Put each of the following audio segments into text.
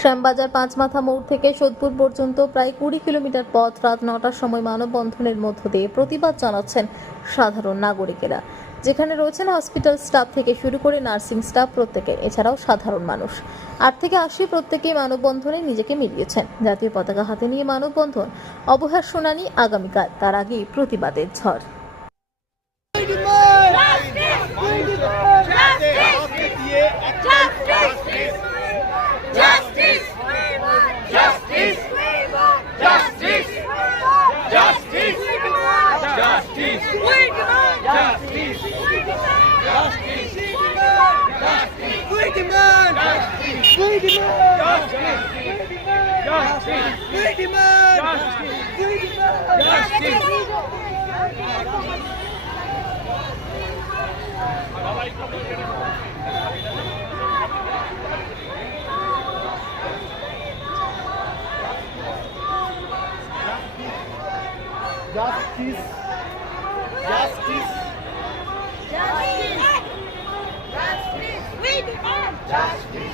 শ্যামবাজার পাঁচমাথা মোড় থেকে সোদপুর পর্যন্ত প্রায় কুড়ি কিলোমিটার পথ রাত নটার সময় মানববন্ধনের মধ্য দিয়ে প্রতিবাদ জানাচ্ছেন সাধারণ নাগরিকেরা। যেখানে রয়েছেন হসপিটাল স্টাফ থেকে শুরু করে নার্সিং স্টাফ প্রত্যেকে, এছাড়াও সাধারণ মানুষ। আট থেকে আশি প্রত্যেকেই মানববন্ধনে নিজেকে মিলিয়েছেন। জাতীয় পতাকা হাতে নিয়ে মানববন্ধন, অবহার শুনানি আগামীকাল, তার আগেই প্রতিবাদের ঝড়। Justice! We demand justice! We demand justice! We demand justice! Justice. Justice. We demand Justice.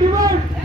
demand